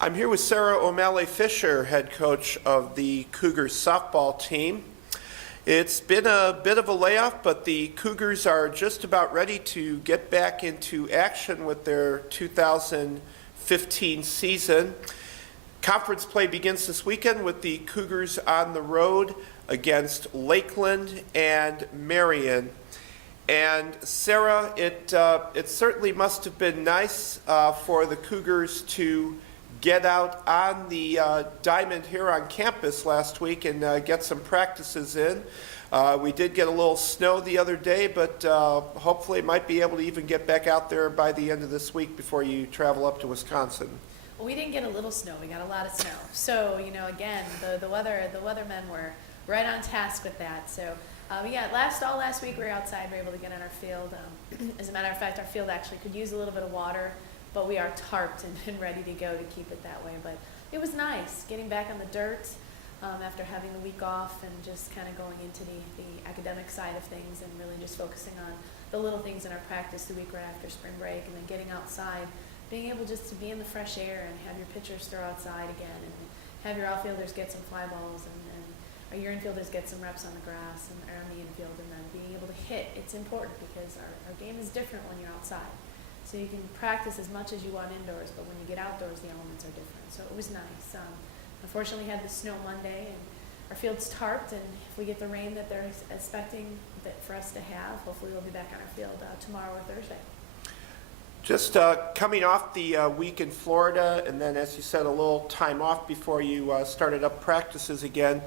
I'm here with Sarah O'Malley-Fisher, head coach of the Cougars softball team. It's been a bit of a layoff, but the Cougars are just about ready to get back into action with their 2015 season. Conference play begins this weekend with the Cougars on the road against Lakeland and Marian. And Sarah, it certainly must have been nice for the Cougars to get out on the diamond here on campus last week and get some practices in. We did get a little snow the other day, but hopefully might be able to even get back out there by the end of this week before you travel up to Wisconsin. Well, we didn't get a little snow, we got a lot of snow. So, you know, again, the weathermen were right on task with that. So, all last week we were outside, we were able to get on our field. As a matter of fact, our field actually could use a little bit of water, but we are tarped and ready to go to keep it that way. But it was nice getting back on the dirt after having the week off and just kind of going into the academic side of things and really just focusing on the little things in our practice the week right after spring break, and then getting outside, being able just to be in the fresh air and have your pitchers throw outside again and have your outfielders get some fly balls and our your infielders get some reps on the grass and on the infield, and then being able to hit. It's important because our game is different when you're outside. So you can practice as much as you want indoors, but when you get outdoors, the elements are different. So it was nice. Unfortunately, we had the snow Monday, and our field's tarped, and if we get the rain that they're expecting for us to have, hopefully we'll be back on our field tomorrow or Thursday. Just coming off the week in Florida, and then, as you said, a little time off before you started up practices again.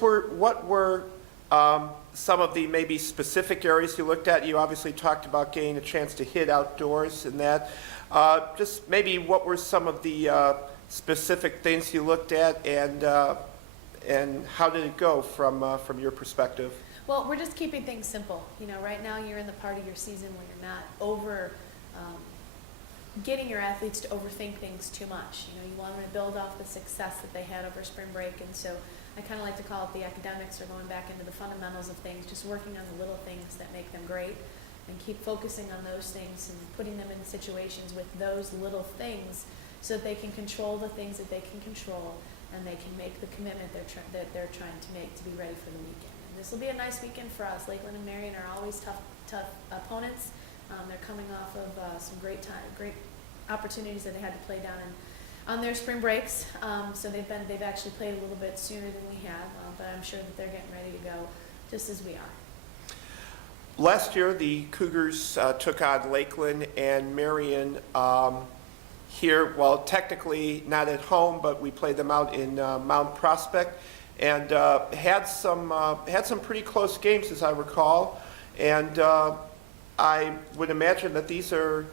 What were some of the maybe specific areas you looked at? You obviously talked about getting a chance to hit outdoors and that. Just maybe what were some of the specific things you looked at, and how did it go from your perspective? Well, we're just keeping things simple. You know, right now you're in the part of your season where you're not getting your athletes to overthink things too much. You know, you want them to build off the success that they had over spring break, and so I kind of like to call it the academics, or going back into the fundamentals of things, just working on the little things that make them great and keep focusing on those things and putting them in situations with those little things so that they can control the things that they can control, and they can make the commitment that they're trying to make to be ready for the weekend. And this will be a nice weekend for us. Lakeland and Marian are always tough opponents. They're coming off of some great opportunities that they had to play down on their spring breaks. So they've actually played a little bit sooner than we have, but I'm sure that they're getting ready to go just as we are. Last year, the Cougars took on Lakeland and Marian here. Well, technically not at home, but we played them out in Mount Prospect, and had some pretty close games, as I recall. And I would imagine that these are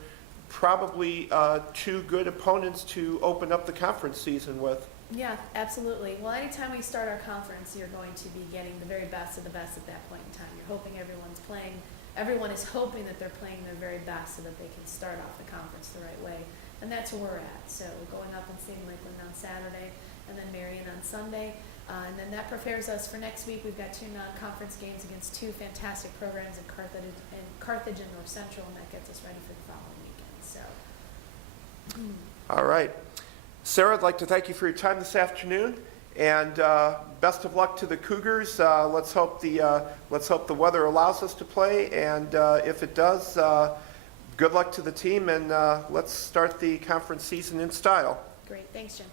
probably two good opponents to open up the conference season with. Yeah, absolutely. Well, anytime we start our conference, you're going to be getting the very best of the best at that point in time. You're hoping everyone is hoping that they're playing their very best so that they can start off the conference the right way. And that's where we're at. So going up and seeing Lakeland on Saturday, and then Marian on Sunday. And then that prepares us for next week. We've got two non-conference games against two fantastic programs in Carthage and North Central, and that gets us ready for the following weekend. So. All right. Sarah, I'd like to thank you for your time this afternoon, and best of luck to the Cougars. Let's hope the weather allows us to play, and if it does, good luck to the team, and let's start the conference season in style. Great. Thanks, Jim.